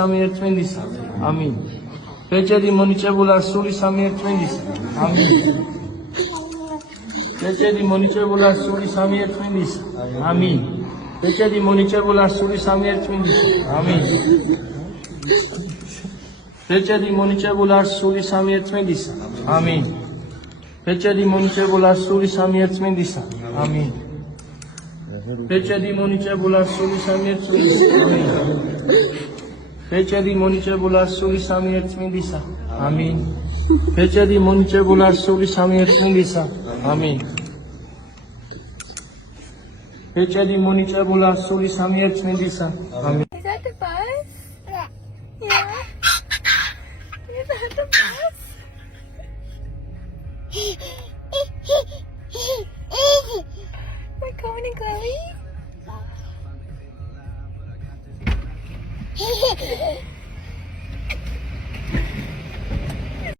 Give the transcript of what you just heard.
სამი ერთმენდისა. ამინ. ბეჭედი მონიჭებულა სული სამი ერთმენდისა. ამინ. ბეჭედი მონიჭებულა სული სამი ერთმენდისა. ამინ. ბეჭედი მონიჭებულა სული სამი ერთმენდისა. ამინ. ბეჭედი მონიჭებულა სული სამი ერთმენდისა. ამინ. ბეჭედი მონიჭებულა სული სამი ერთმენდისა. ამინ. ბეჭედი მონიჭებულა სული სამი ერთმენდისა. ამინ. ბეჭედი მონიჭებულა სული სამი ერთმენდისა. ამინ. ბეჭედი მონიჭებულა სული სამი ერთმენდისა. ამინ. ბეჭედი მონიჭებულა სული სამი ერთმენდისა. ამინ. Is that the bus? Yeah. Is that the bus? We're going to Chloe?